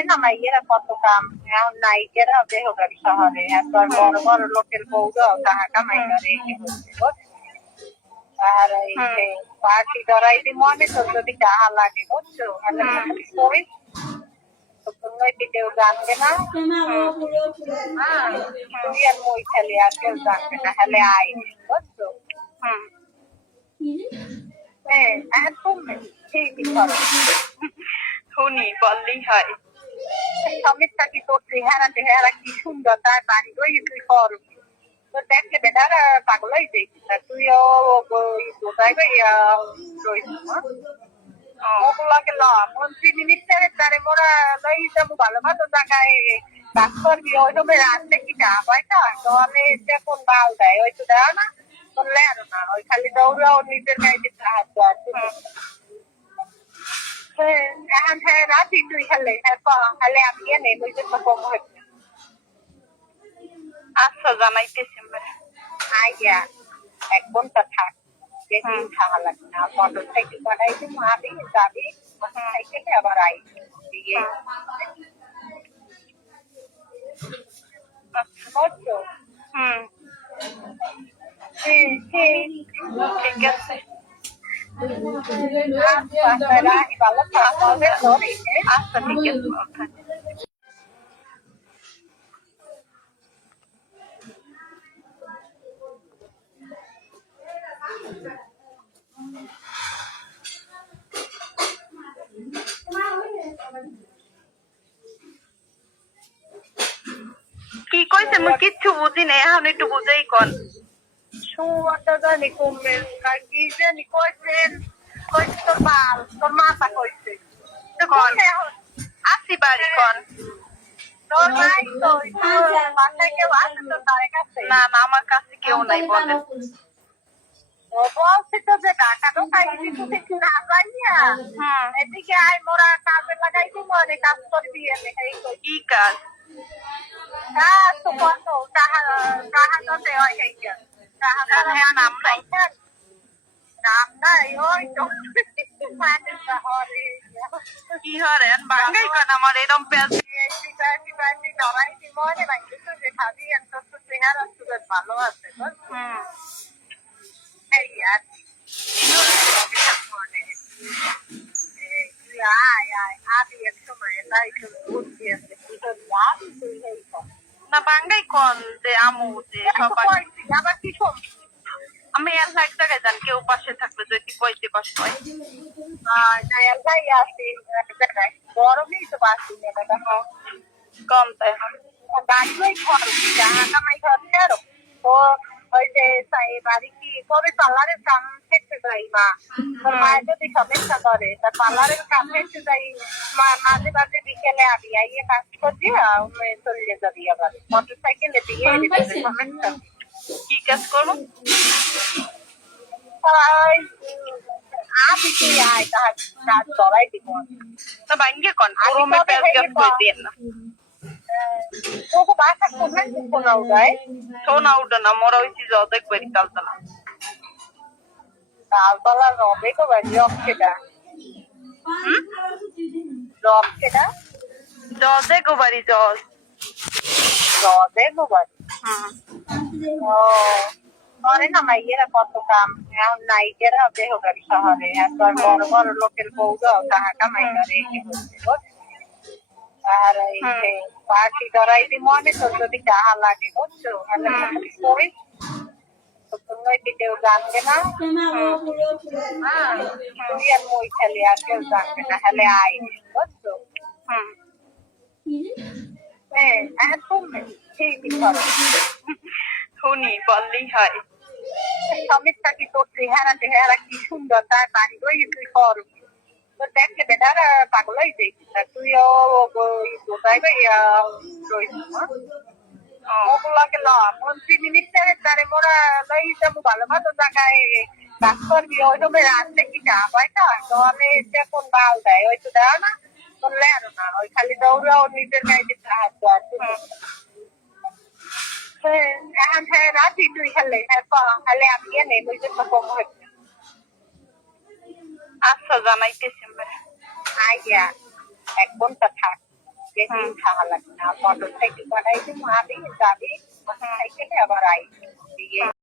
করে না মাইয়েরা কত কাম এখন নায়িকেরা দেহ গাড়ি শহরে একবার বড় বড় লোকের বউরাও টাকা কামাই করে এই হচ্ছে আর এই যে পার্টি ধরাইতে মনে তো যদি টাকা লাগে বুঝছো তাহলে করি তোমরা কি কেউ জানবে না তুই আর মই খেলে আর কেউ জানবে না হলে আই বুঝছো হ্যাঁ তুমি ঠিকই করো শুনি বললেই হয় সমস্যা কি তোর চেহারা কি সুন্দর তার বাড়ি ওই তুই কর তো দেখলে বেটার পাগল হয়ে যাই তুইও কোথায় ওগুলাকে ল মন্ত্রী মিনিস্টারের দ্বারে মোরা লই যাবো ভালো ভালো জায়গায় কাজ করবি ওই সময় রাত্রে কি যা হয় না তাহলে যে কোন বাল দেয় ওই তো দেয় না বললে আরো না ওই খালি দৌড়াও নিজের গাড়িতে সাহায্য আছে এখন হ্যাঁ রাতি তুই খেলে হ্যাঁ খালে আমি নেই ওই জন্য কম হচ্ছে আচ্ছা জানাইতেছি আইয়া এক ঘন্টা থাক বেশি খাওয়া লাগবে না মোটর সাইকেল বানাই দিন আবি যাবি মোটর সাইকেলে আবার আই দিয়ে বুঝছো ঠিক আছে ভালো থাকবে আচ্ছা ঠিক আছে কি কইছে মুই কিচ্ছু বুঝি নাই এখন একটু বুঝাই কোন সুয়াটা জানি কমবে কি জানি কইছেন কইছে তোর বাল তোর মাথা কইছে কোন আসি বাড়ি কোন তোর নাই তো বাসায় কেউ আছে তোর তার কাছে না না আমার কাছে কেউ নাই বলেন বলছি তো যে টাকা তো খাইছি তুই কি না পাইয়া এদিকে আয় মোরা কাজে লাগাইছি মনে কাজ করবি এনে কি কাজ কাজ তো কত টাকা তো দেওয়া হয়েছে নাম নাই নাম নাই ওই তো কি হরেন বাঙ্গাই কোন আমার এরম পেঁয়াজ মনে রাখছি তো যে খাবি এত চেহারা সুন্দর ভালো আছে এই আর না বাঙ্গাই কোন যে আমু যে সবাই আবার কি আমি এক জায়গায় যান কেউ পাশে থাকলে যদি কইতে কষ্ট হয় গরমই তো বাসি কম তাই বাড়ি কামাই করছে আরো তো ওই যে বাড়ি কি কবে পার্লারের কাম শিখতে যাই মা তোর মায়ের যদি সমস্যা করে তা পার্লারের কাম শিখতে যাই মাঝে মাঝে বিকেলে আবি আইয়ে কাজ করবি চলে যাবি আবার মোটর সাইকেলে দিয়ে সমস্যা কি কাজ করবো আবি তুই আয় তাহার কাজ করাই দিব তা বাঙ্গে কোন গরমে পেঁয়াজ গাছ কই দেন না তোকে বাসা কোথায় শোনা উঠায় সোনা উঠে না মোরা হইছি যাও দেখবারি তালতলা তালতলা রবে তো বাড়ি রব সেটা রব সেটা জজে গো বাড়ি জজ রবে গো বাড়ি ও করে না মাইয়েরা কত কাম এখন নায়িকেরা দেহ গাড়ি শহরে একবার বড় বড় লোকের বউরাও টাকা কামাই করে এই হচ্ছে আর এই যে পার্টি ধরাইতে মনে তো যদি টাকা লাগে বুঝছো তাহলে করি তোমরা কি কেউ জানবে না তুই আর মই খেলে আর কেউ জানবে না হলে আই বুঝছো হ্যাঁ তুমি ঠিকই করো শুনি বললেই হয় সমস্যা কি তোর চেহারা কি সুন্দর তার বাড়ি ওই তুই কর তো দেখলে বেটার পাগল হয়ে যাই তুইও কোথায় ওগুলাকে ল মন্ত্রী মিনিস্টারের দ্বারে মোরা লই যাবো ভালো ভালো জায়গায় কাজ করবি ওই সময় রাত্রে কি যা হয় না তাহলে যে কোন বাল দেয় ওই তো দেয় না বললে আরো না ওই খালি দৌড়াও নিজের গাড়িতে সাহায্য আছে এখন হ্যাঁ রাতি তুই খেলে হ্যাঁ খালে আমি নেই ওই জন্য কম হচ্ছে আচ্ছা জানাইতেছি আইয়া এক ঘন্টা থাক বেশি খাওয়া লাগে না মোটর সাইকেল বাড়াই দিই আবি যাবি মোটর সাইকেলে আবার আই